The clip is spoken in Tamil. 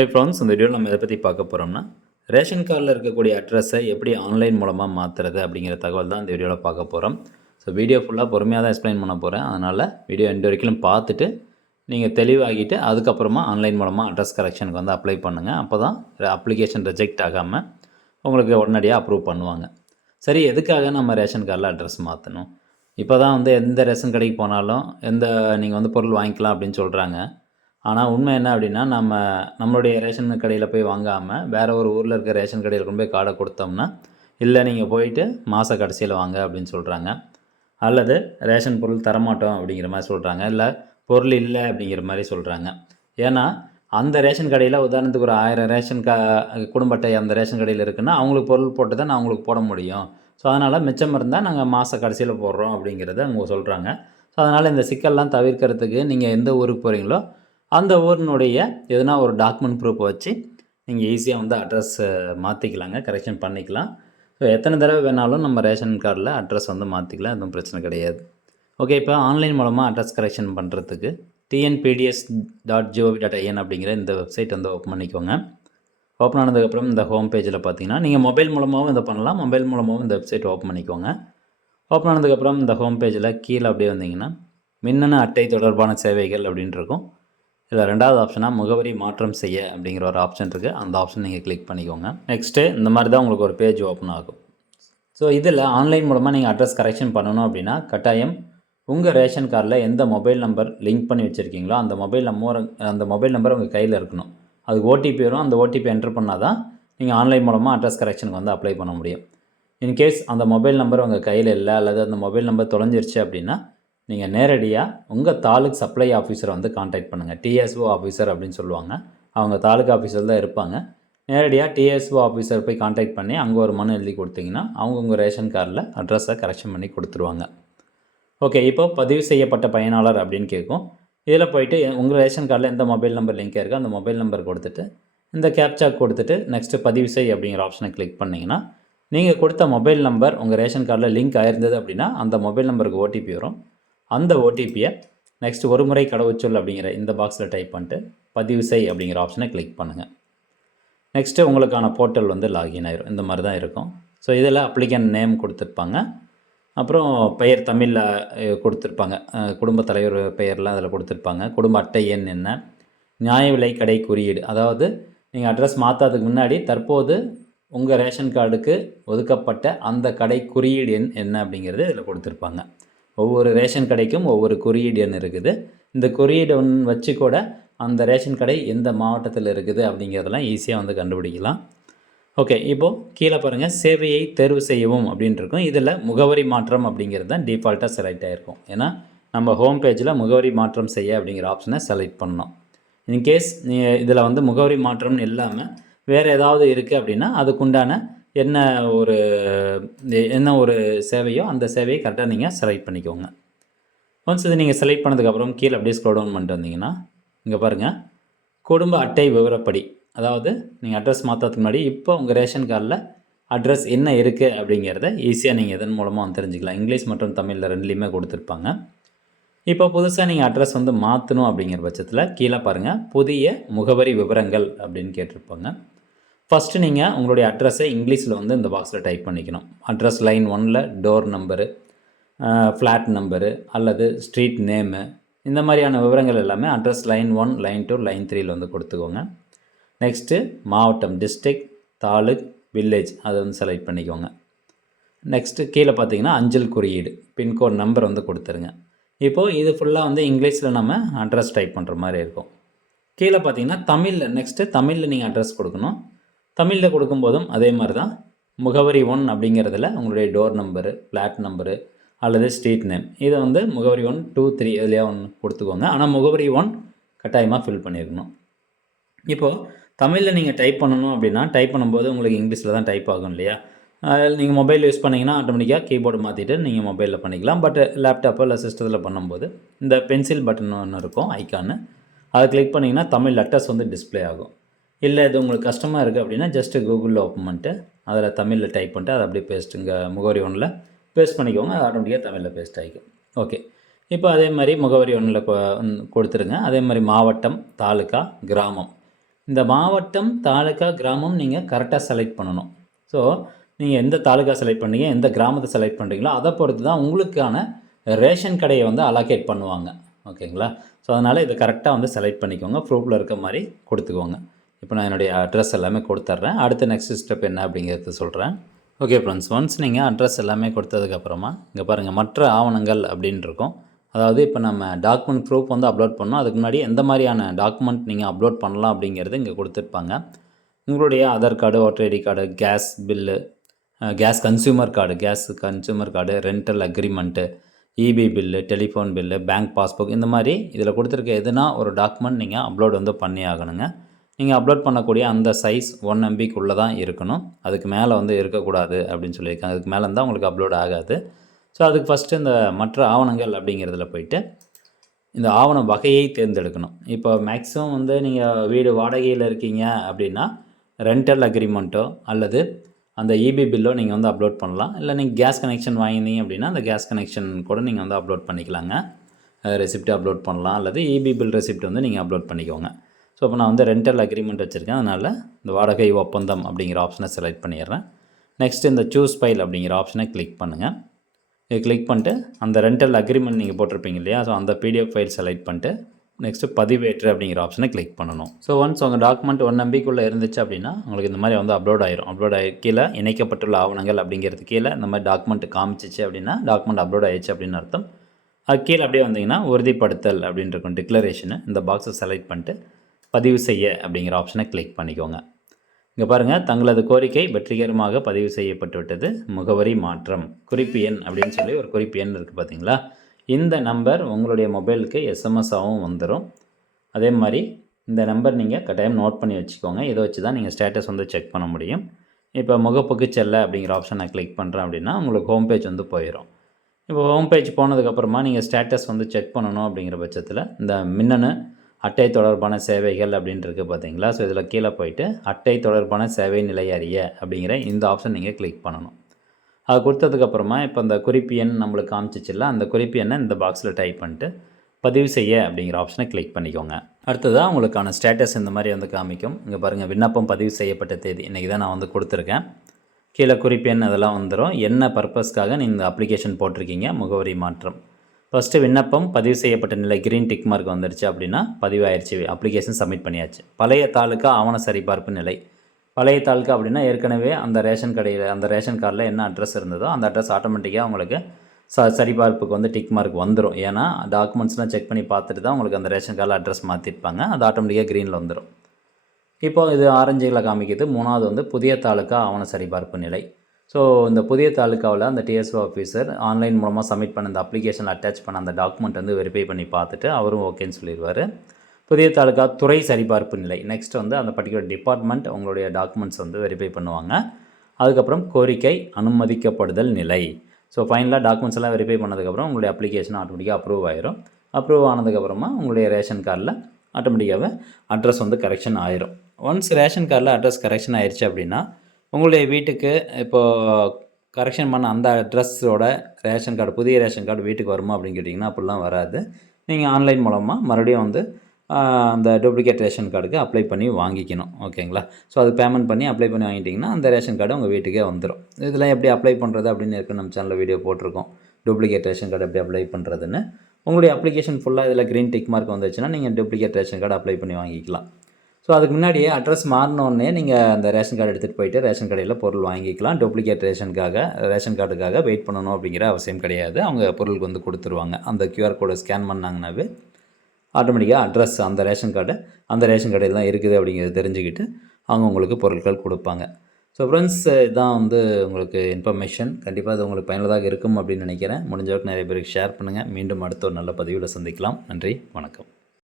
ஹே ஃப்ரெண்ட்ஸ், இந்த வீடியோவில் நம்ம எதை பற்றி பார்க்க போகிறோம்னா, ரேஷன் கார்டில் இருக்கக்கூடிய அட்ரஸை எப்படி ஆன்லைன் மூலமாக மாற்றுறது அப்படிங்கிற தகவல் தான் இந்த வீடியோவில் பார்க்க போகிறோம். ஸோ வீடியோ ஃபுல்லாக பொறுமையாக தான் எக்ஸ்பிளைன் பண்ண போகிறேன். அதனால் வீடியோ எண்டு வரைக்கும் பார்த்துட்டு நீங்கள் தெளிவாகிட்டு அதுக்கப்புறமா ஆன்லைன் மூலமாக அட்ரஸ் கரெக்ஷனுக்கு வந்து அப்ளை பண்ணுங்கள். அப்போ தான் அப்ளிகேஷன் ரிஜெக்ட் ஆகாமல் உங்களுக்கு உடனடியாக அப்ரூவ் பண்ணுவாங்க. சரி, எதுக்காக நம்ம ரேஷன் கார்டில் அட்ரஸ் மாற்றணும்? இப்போ தான் வந்து எந்த ரேஷன் கடைக்கு போனாலும் நீங்கள் வந்து பொருள் வாங்கிக்கலாம் அப்படின்னு சொல்கிறாங்க. ஆனால் உண்மை என்ன அப்படின்னா, நம்மளுடைய ரேஷன் கடையில் போய் வாங்காமல் வேறு ஒரு ஊரில் இருக்க ரேஷன் கடையில் கொண்டு போய் கார்டை கொடுத்தோம்னா, இல்லை நீங்கள் போயிட்டு மாத கடைசியில் வாங்க அப்படின்னு சொல்கிறாங்க. அல்லது ரேஷன் பொருள் தரமாட்டோம் அப்படிங்கிற மாதிரி சொல்கிறாங்க. இல்லை பொருள் இல்லை அப்படிங்கிற மாதிரி சொல்கிறாங்க. ஏன்னா அந்த ரேஷன் கடையில் உதாரணத்துக்கு ஒரு 1000 ரேஷன் குடும்ப அட்டை அந்த ரேஷன் கடையில் இருக்குன்னா அவங்களுக்கு பொருள் போட்டு தான் அவங்களுக்கு போட முடியும். ஸோ அதனால் மிச்சம் இருந்தால் நாங்கள் மாத கடைசியில் போடுறோம் அப்படிங்கிறத அவங்க சொல்கிறாங்க. ஸோ அதனால் இந்த சிக்கல்லாம் தவிர்க்கிறதுக்கு நீங்கள் எந்த ஊருக்கு போகிறீங்களோ அந்த ஊரினுடைய எதனா ஒரு டாக்குமெண்ட் ப்ரூஃப் வச்சு நீங்கள் ஈஸியாக வந்து அட்ரஸ் மாற்றிக்கலாங்க, கரெக்ஷன் பண்ணிக்கலாம். ஸோ எத்தனை தடவை வேணாலும் நம்ம ரேஷன் கார்டில் அட்ரஸ் வந்து மாற்றிக்கலாம், எதுவும் பிரச்சனை கிடையாது. ஓகே, இப்போ ஆன்லைன் மூலமாக அட்ரஸ் கரெக்ஷன் பண்ணுறதுக்கு tnpds.gov.in அப்படிங்கிற இந்த வெப்சைட் வந்து ஓப்பன் பண்ணிக்கோங்க. ஓப்பன் ஆனதுக்கப்புறம் இந்த ஹோம் பேஜில் பார்த்தீங்கன்னா நீங்கள் மொபைல் மூலமாகவும் இதை பண்ணலாம், மொபைல் மூலமாகவும் இந்த வெப்சைட் ஓப்பன் பண்ணிக்கோங்க. ஓப்பன் ஆனதுக்கப்புறம் இந்த ஹோம் பேஜில் கீழே அப்படியே வந்தீங்கன்னா மின்னணு அட்டை தொடர்பான சேவைகள் அப்படின்ட்டு இருக்கும். இதில் ரெண்டாவது ஆப்ஷனாக முகவரி மாற்றம் செய்ய அப்படிங்கிற ஒரு ஆப்ஷன் இருக்குது. அந்த ஆப்ஷன் நீங்கள் கிளிக் பண்ணிக்கோங்க. நெக்ஸ்ட்டு இந்த மாதிரி தான் உங்களுக்கு ஒரு பேஜ் ஓப்பன் ஆகும். ஸோ இதில் ஆன்லைன் மூலமாக நீங்கள் அட்ரஸ் கரெக்ஷன் பண்ணணும் அப்படின்னா கட்டாயம் உங்கள் ரேஷன் கார்டில் எந்த மொபைல் நம்பர் லிங்க் பண்ணி வச்சுருக்கீங்களோ அந்த மொபைல் நம்பர் உங்கள் கையில் இருக்கணும். அதுக்கு ஓடிபி வரும். அந்த ஓடிபி என்ட்ரு பண்ணால் தான் நீங்கள் ஆன்லைன் மூலமாக அட்ரஸ் கரெக்ஷனுக்கு வந்து அப்ளை பண்ண முடியும். இன்கேஸ் அந்த மொபைல் நம்பர் உங்கள் கையில் இல்லை அல்லது அந்த மொபைல் நம்பர் தொலைஞ்சிருச்சு அப்படின்னா நீங்கள் நேரடியாக உங்கள் தாலுக் சப்ளை ஆஃபீஸரை வந்து காண்டாக்ட் பண்ணுங்கள். டிஎஸ்ஓ ஆஃபீஸர் அப்படின்னு சொல்லுவாங்க. அவங்க தாலுக் ஆஃபீஸர் தான் இருப்பாங்க. நேரடியாக டிஎஸ்ஓ ஆஃபீஸர் போய் காண்டாக்ட் பண்ணி அங்கே ஒரு மனு எழுதி கொடுத்தீங்கன்னா அவங்க உங்கள் ரேஷன் கார்டில் அட்ரஸை கரெக்ஷன் பண்ணி கொடுத்துருவாங்க. ஓகே, இப்போ பதிவு செய்யப்பட்ட பயனாளர் அப்படின்னு கேட்கும். இதில் போய்ட்டு உங்கள் ரேஷன் கார்டில் எந்த மொபைல் நம்பர் லிங்க் இருக்கோ அந்த மொபைல் நம்பர் கொடுத்துட்டு இந்த கேப்சா கொடுத்துட்டு நெக்ஸ்ட்டு பதிவு செய் அப்படிங்கிற ஆப்ஷனை கிளிக் பண்ணிங்கன்னா நீங்கள் கொடுத்த மொபைல் நம்பர் உங்கள் ரேஷன் கார்டில் லிங்க் ஆயிருந்தது அப்படின்னா அந்த மொபைல் நம்பருக்கு ஓடிபி வரும். அந்த ஓடிபியை நெக்ஸ்ட் ஒரு முறை கடவுச்சொல் அப்படிங்கிற இந்த பாக்ஸில் டைப் பண்ணிட்டு பதிவு செய் அப்படிங்கிற ஆப்ஷனை கிளிக் பண்ணுங்கள். நெக்ஸ்ட்டு உங்களுக்கான போர்ட்டல் வந்து லாகின் ஆயிரும். இந்த மாதிரி தான் இருக்கும். ஸோ இதில் அப்ளிகன் நேம் கொடுத்துருப்பாங்க, அப்புறம் பெயர் தமிழில் கொடுத்துருப்பாங்க, குடும்ப தலைவர் பெயர்லாம் அதில் கொடுத்துருப்பாங்க, குடும்ப அட்டை எண் என்ன, நியாய விலை கடை குறியீடு, அதாவது நீங்கள் அட்ரஸ் மாற்றாததுக்கு முன்னாடி தற்போது உங்கள் ரேஷன் கார்டுக்கு ஒதுக்கப்பட்ட அந்த கடை குறியீடு எண் என்ன அப்படிங்கிறது இதில் கொடுத்துருப்பாங்க. ஒவ்வொரு ரேஷன் கடைக்கும் ஒவ்வொரு குறியீடு எண் இருக்குது. இந்த குறியீடு வச்சு கூட அந்த ரேஷன் கடை எந்த மாவட்டத்தில் இருக்குது அப்படிங்கிறதெல்லாம் ஈஸியாக வந்து கண்டுபிடிக்கலாம். ஓகே, இப்போது கீழே பாருங்கள் சேவையை தேர்வு செய்யவும் அப்படின்ட்டு இருக்கும். இதில் முகவரி மாற்றம் அப்படிங்கிறது தான் டிஃபால்ட்டாக செலக்ட் ஆகிருக்கும். ஏன்னா நம்ம ஹோம் பேஜில் முகவரி மாற்றம் செய்ய அப்படிங்கிற ஆப்ஷனை செலக்ட் பண்ணணும். இன்கேஸ் இதில் வந்து முகவரி மாற்றம்னு இல்லாமல் வேறு ஏதாவது இருக்குது அப்படின்னா அதுக்குண்டான என்ன ஒரு சேவையோ அந்த சேவையை கரெக்டாக நீங்கள் செலக்ட் பண்ணிக்கோங்க. ஒன்ஸ் இது நீங்கள் செலக்ட் பண்ணதுக்கப்புறம் கீழே அப்படியே ஸ்க்ரோல் டவுன் பண்ணிட்டு வந்தீங்கன்னா இங்கே பாருங்கள் குடும்ப அட்டை விவரப்படி, அதாவது நீங்கள் அட்ரஸ் மாற்றத்துக்கு முன்னாடி இப்போ உங்கள் ரேஷன் கார்டில் அட்ரஸ் என்ன இருக்குது அப்படிங்கிறத ஈஸியாக நீங்கள் எதன் மூலமாக தெரிஞ்சுக்கலாம். இங்கிலீஷ் மற்றும் தமிழில் ரெண்டுலேயுமே கொடுத்துருப்பாங்க. இப்போ புதுசாக நீங்கள் அட்ரஸ் வந்து மாற்றணும் அப்படிங்கிற பட்சத்தில் கீழே பாருங்கள் புதிய முகவரி விவரங்கள் அப்படின்னு கேட்டிருப்பாங்க. ஃபஸ்ட்டு நீங்கள் உங்களுடைய அட்ரஸை இங்கிலீஷில் வந்து இந்த பாக்ஸில் டைப் பண்ணிக்கணும். அட்ரஸ் லைன் 1ல் டோர் நம்பரு, ஃப்ளாட் நம்பரு அல்லது ஸ்ட்ரீட் நேமு, இந்த மாதிரியான விவரங்கள் எல்லாமே அட்ரஸ் லைன் 1, லைன் 2, லைன் 3ல் வந்து கொடுத்துக்கோங்க. நெக்ஸ்ட்டு மாவட்டம், டிஸ்ட்ரிக்ட், தாலுக், வில்லேஜ் அதை வந்து செலக்ட் பண்ணிக்கோங்க. நெக்ஸ்ட்டு கீழே பார்த்தீங்கன்னா அஞ்சல் குறியீடு, பின்கோட் நம்பர் வந்து கொடுத்துருங்க. இப்போது இது ஃபுல்லாக வந்து இங்கிலீஷில் நம்ம அட்ரஸ் டைப் பண்ணுற மாதிரி இருக்கும். கீழே பார்த்தீங்கன்னா தமிழில் நீங்கள் அட்ரஸ் கொடுக்கணும். தமிழில் கொடுக்கும்போதும் அதே மாதிரி தான் முகவரி 1 அப்படிங்கிறதுல உங்களுடைய டோர் நம்பரு, ஃப்ளாட் நம்பரு அல்லது ஸ்ட்ரீட் நேம் இதை வந்து முகவரி 1, 2, 3 இதுலையா ஒன்று கொடுத்துக்கோங்க. ஆனால் முகவரி 1 கட்டாயமாக ஃபில் பண்ணியிருக்கணும். இப்போது தமிழில் நீங்கள் டைப் பண்ணணும் அப்படின்னா டைப் பண்ணும்போது உங்களுக்கு இங்கிலீஷில் தான் டைப் ஆகும் இல்லையா? அதில் நீங்கள் மொபைல் யூஸ் பண்ணிங்கன்னா ஆட்டோமேட்டிக்காக கீபோர்டு மாற்றிட்டு நீங்கள் மொபைலில் பண்ணிக்கலாம். பட் லேப்டாப்போ இல்லை சிஸ்டத்தில் பண்ணும்போது இந்த பென்சில் பட்டன் ஒன்று இருக்கும் ஐக்கானு, அதை கிளிக் பண்ணிங்கன்னா தமிழ் லெட்டர்ஸ் வந்து டிஸ்பிளே ஆகும். இல்லை இது உங்களுக்கு கஷ்டமாக இருக்குது அப்படின்னா ஜஸ்ட்டு கூகுளில் ஓப்பன் பண்ணிட்டு அதில் தமிழில் டைப் பண்ணிட்டு அதை அப்படியே பேஸ்ட்டுங்க முகவரி 1ல் பேஸ்ட் பண்ணிக்கோங்க. அது ஆட்டோமேட்டிக்காக தமிழில் பேஸ்ட் ஆகிக்கும். ஓகே, இப்போ அதே மாதிரி முகவரி 1ல் கொடுத்துருங்க. அதே மாதிரி மாவட்டம், தாலுக்கா, கிராமம் இந்த மாவட்டம், தாலுக்கா, கிராமம் நீங்கள் கரெக்டாக செலக்ட் பண்ணணும். ஸோ நீங்கள் எந்த தாலுக்கா செலக்ட் பண்ணீங்க, எந்த கிராமத்தை செலக்ட் பண்ணுறீங்களோ அதை பொறுத்து தான் உங்களுக்கான ரேஷன் கடையை வந்து அலோகேட் பண்ணுவாங்க. ஓகேங்களா? ஸோ அதனால் இதை கரெக்டாக வந்து செலக்ட் பண்ணிக்கோங்க. ப்ரூஃபில் இருக்க மாதிரி கொடுத்துக்கோங்க. இப்போ நான் என்னுடைய அட்ரஸ் எல்லாமே கொடுத்துட்றேன். அடுத்த நெக்ஸ்ட் ஸ்டெப் என்ன அப்படிங்கிறத சொல்கிறேன். ஓகே ஃப்ரெண்ட்ஸ், ஒன்ஸ் நீங்கள் அட்ரஸ் எல்லாமே கொடுத்ததுக்கப்புறமா இங்கே பாருங்கள் மற்ற ஆவணங்கள் அப்படின்னு இருக்கும். அதாவது இப்போ நம்ம டாக்குமெண்ட் ப்ரூஃப் வந்து அப்லோட் பண்ணோம். அதுக்கு முன்னாடி எந்த மாதிரியான டாக்குமெண்ட் நீங்கள் அப்லோட் பண்ணலாம் அப்படிங்கிறது இங்கே கொடுத்துருப்பாங்க. உங்களுடைய Aadhaar card, voter ID card, gas bill, gas consumer card, rental agreement, EB bill, telephone bill, bank passbook, இந்த மாதிரி இதில் கொடுத்துருக்க எதுனா ஒரு டாக்குமெண்ட் நீங்கள் அப்லோட் வந்து பண்ணி ஆகணுங்க. நீங்கள் அப்லோட் பண்ணக்கூடிய அந்த சைஸ் 1 MBக்குள்ளே தான் இருக்கணும். அதுக்கு மேலே வந்து இருக்கக்கூடாது அப்படின்னு சொல்லியிருக்காங்க. அதுக்கு மேலே இருந்தால் உங்களுக்கு அப்லோட் ஆகாது. ஸோ அதுக்கு ஃபஸ்ட்டு இந்த மற்ற ஆவணங்கள் அப்படிங்கிறதுல போயிட்டு இந்த ஆவண வகையை தேர்ந்தெடுக்கணும். இப்போ மேக்ஸிமம் வந்து நீங்கள் வீடு வாடகையில் இருக்கீங்க அப்படின்னா ரெண்டல் அக்ரிமெண்ட்டோ அல்லது அந்த இபி பில்லோ நீங்கள் வந்து அப்லோட் பண்ணலாம். இல்லை நீங்கள் கேஸ் கனெக்ஷன் வாங்கினீங்க அப்படின்னா அந்த கேஸ் கனெக்ஷன் கூட நீங்கள் வந்து அப்லோட் பண்ணிக்கலாங்க. ரெசிப்ட் அப்லோட் பண்ணலாம் அல்லது இபி பில் ரெசிப்ட் வந்து நீங்கள் அப்லோட் பண்ணிக்கோங்க. ஸோ இப்போ நான் வந்து ரெண்டல் அக்ரிமெண்ட் வச்சுருக்கேன். அதனால் இந்த வாடகை ஒப்பந்தம் அப்படிங்கிற ஆப்ஷனை செலக்ட் பண்ணிடுறேன். நெக்ஸ்ட் இந்த சூஸ் ஃபைல் அப்படிங்கிற ஆப்ஷனை கிளிக் பண்ணுங்கள். இது கிளிக் பண்ணிட்டு அந்த ரெண்டல் அக்ரிமெண்ட் நீங்கள் போட்டிருப்பீங்க இல்லையா, ஸோ அந்த பிடிஎஃப் ஃபைல் செலக்ட் பண்ணிட்டு நெக்ஸ்ட்டு பதிவேற்று அப்படிங்கிற ஆப்ஷனை கிளிக் பண்ணணும். ஸோ ஒன்ஸ் உங்கள் டாக்குமெண்ட் 1 MBக்குள்ளே இருந்துச்சு அப்படின்னா உங்களுக்கு இந்த மாதிரி வந்து அப்லோட் ஆகி கீழே இணைக்கப்பட்டுள்ள ஆவணங்கள் அப்படிங்கிறது கீழே இந்த மாதிரி டாக்குமெண்ட் காமிச்சிச்சு அப்படின்னா டாக்குமெண்ட் அப்லோட் ஆயிடுச்சு அப்படின்னு அர்த்தம். அது கீழே அப்படியே வந்தீங்கன்னா உறுதிப்படுத்தல் அப்படின்னு இருக்கும் டிக்ளரேஷனு, இந்த பாக்ஸை செலக்ட் பண்ணிட்டு பதிவு செய்ய அப்படிங்கிற ஆப்ஷனை கிளிக் பண்ணிக்கோங்க. இங்கே பாருங்கள், தங்களது கோரிக்கை வெற்றிகரமாக பதிவு செய்யப்பட்டு விட்டது. முகவரி மாற்றம், குறிப்பு எண் அப்படின்னு சொல்லி ஒரு குறிப்பு எண் இருக்குது பார்த்தீங்களா, இந்த நம்பர் உங்களுடைய மொபைலுக்கு எஸ்எம்எஸ்ஸாகவும் வந்துடும். அதே மாதிரி இந்த நம்பர் நீங்கள் கட்டாயம் நோட் பண்ணி வச்சுக்கோங்க. இதை வச்சு தான் நீங்கள் ஸ்டேட்டஸ் வந்து செக் பண்ண முடியும். இப்போ முகப்புக்கு செல்ல அப்படிங்கிற ஆப்ஷன் நான் கிளிக் பண்ணுறேன் அப்படின்னா உங்களுக்கு ஹோம் பேஜ் வந்து போயிடும். இப்போ ஹோம் பேஜ் போனதுக்கப்புறமா நீங்கள் ஸ்டேட்டஸ் வந்து செக் பண்ணணும் அப்படிங்கிற பட்சத்தில் இந்த மின்னணு அட்டை தொடர்பான சேவைகள் அப்படின்ட்டு பார்த்தீங்களா, ஸோ இதில் கீழே போயிட்டு அட்டை தொடர்பான சேவை நிலை அறிய அப்படிங்கிற இந்த ஆப்ஷன் நீங்கள் கிளிக் பண்ணணும். அது கொடுத்ததுக்கப்புறமா இப்போ இந்த குறிப்பு எண் நம்மளுக்கு காமிச்சிச்சில்ல, அந்த குறிப்பு எண்ணை இந்த பாக்ஸில் டைப் பண்ணிட்டு பதிவு செய்ய அப்படிங்கிற ஆப்ஷனை கிளிக் பண்ணிக்கோங்க. அடுத்ததாக உங்களுக்கான ஸ்டேட்டஸ் இந்த மாதிரி வந்து காமிக்கும். இங்கே பாருங்கள், விண்ணப்பம் பதிவு செய்யப்பட்ட தேதி இன்றைக்கி தான் நான் வந்து கொடுத்துருக்கேன். கீழே குறிப்பு எண் அதெல்லாம் வந்துடும். என்ன பர்பஸ்க்காக நீங்கள் இந்த அப்ளிகேஷன் போட்டிருக்கீங்க, முகவரி மாற்றம். ஃபஸ்ட்டு விண்ணப்பம் பதிவு செய்யப்பட்ட நிலை கிரீன் டிக் மார்க் வந்துருச்சு அப்படின்னா பதிவாயிருச்சு, அப்ளிகேஷன் சப்மிட் பண்ணியாச்சு. பழைய தாலுக்கா ஆவண சரிபார்ப்பு நிலை. பழைய தாலுக்கா அப்படின்னா ஏற்கனவே அந்த ரேஷன் கார்டில் என்ன அட்ரஸ் இருந்ததோ அந்த அட்ரஸ் ஆட்டோமேட்டிக்காக உங்களுக்கு சரிபார்ப்புக்கு வந்து டிக் மார்க் வந்துடும். ஏன்னா டாக்குமெண்ட்ஸ்லாம் செக் பண்ணி பார்த்துட்டு தான் உங்களுக்கு அந்த ரேஷன் கார்டில் அட்ரஸ் மாற்றிருப்பாங்க. அது ஆட்டோமேட்டிக்காக க்ரீனில் வந்துடும். இப்போது இது ஆரஞ்சில் காமிக்குது. மூணாவது வந்து புதிய தாலுக்கா ஆவண சரிபார்ப்பு நிலை. ஸோ இந்த புதிய தாலுக்காவில் அந்த டிஎஸ்ஓ ஆஃபீஸர் ஆன்லைன் மூலமாக சப்மிட் பண்ண அந்த அப்ளிகேஷனில் அட்டாச் பண்ண அந்த டாக்குமெண்ட் வந்து வெரிஃபை பண்ணி பார்த்துட்டு அவரும் ஓகேன்னு சொல்லிடுவார். புதிய தாலுக்கா துறை சரிபார்ப்பு நிலை. நெக்ஸ்ட் வந்து அந்த பர்டிகுலர் டிபார்ட்மெண்ட் உங்களுடைய டாக்குமெண்ட்ஸ் வந்து வெரிஃபை பண்ணுவாங்க. அதுக்கப்புறம் கோரிக்கை அனுமதிக்கப்படுதல் நிலை. ஸோ ஃபைனலாக டாக்குமெண்ட்ஸ் எல்லாம் வெரிஃபை பண்ணதுக்கப்புறம் உங்களுடைய அப்ளிகேஷன் ஆட்டோமேட்டிக்காக அப்ரூவ் ஆயிரும். அப்ரூவ் ஆனதுக்கப்புறமா உங்களுடைய ரேஷன் கார்டில் ஆட்டோமேட்டிக்காகவே அட்ரஸ் வந்து கரெக்ஷன் ஆயிரும். ஒன்ஸ் ரேஷன் கார்டில் அட்ரஸ் கரெக்ஷன் ஆயிடுச்சு அப்படின்னா உங்களுடைய வீட்டுக்கு இப்போது கரெக்ஷன் பண்ண அந்த அட்ரஸோட ரேஷன் கார்டு, புதிய ரேஷன் கார்டு வீட்டுக்கு வருமா அப்படின்னு கேட்டிங்கன்னா அப்படிலாம் வராது. நீங்கள் ஆன்லைன் மூலமாக மறுபடியும் வந்து அந்த டூப்ளிகேட் ரேஷன் கார்டுக்கு அப்ளை பண்ணி வாங்கிக்கணும். ஓகேங்களா? ஸோ அது பேமெண்ட் பண்ணி அப்ளை பண்ணி வாங்கிட்டிங்கன்னா அந்த ரேஷன் கார்டு உங்கள் வீட்டுக்கே வந்துடும். இதெல்லாம் எப்படி அப்ளை பண்ணுறது அப்படின்னு இருக்குது, நம்ம சேனலில் வீடியோ போட்டிருக்கோம். டூப்ளிகேட் ரேஷன் கார்டு எப்படி அப்ளை பண்ணுறதுன்னு. உங்களுடைய அப்ளிகேஷன் ஃபுல்லாக இதில் க்ரீன் டிக் மார்க் வந்துச்சுன்னா நீங்கள் டூப்ளிகேட் ரேஷன் கார்டு அப்ளை பண்ணி வாங்கிக்கலாம். ஸோ அதுக்கு முன்னாடியே அட்ரஸ் மாறினோடனே நீங்கள் அந்த ரேஷன் கார்டு எடுத்துகிட்டு போயிட்டு ரேஷன் கடையில் பொருள் வாங்கிக்கலாம். டூப்ளிகேட் ரேஷன் கார்டுக்காக வெயிட் பண்ணணும் அப்படிங்கிற அவசியம் கிடையாது. அவங்க பொருளுக்கு வந்து கொடுத்துருவாங்க. அந்த QR கோடை ஸ்கேன் பண்ணாங்கன்னாவே ஆட்டோமேட்டிக்காக அட்ரஸ் அந்த ரேஷன் கடையில் தான் இருக்குது அப்படிங்கிறத தெரிஞ்சுக்கிட்டு அவங்க உங்களுக்கு பொருட்கள் கொடுப்பாங்க. ஸோ ஃப்ரெண்ட்ஸ், இதுதான் வந்து உங்களுக்கு இன்ஃபர்மேஷன். கண்டிப்பாக அது உங்களுக்கு பயனுள்ளதாக இருக்கும் அப்படின்னு நினைக்கிறேன். முடிஞ்ச அளவுக்கு நிறைய பேருக்கு ஷேர் பண்ணுங்கள். மீண்டும் அடுத்த ஒரு நல்ல பதிவில் சந்திக்கலாம். நன்றி, வணக்கம்.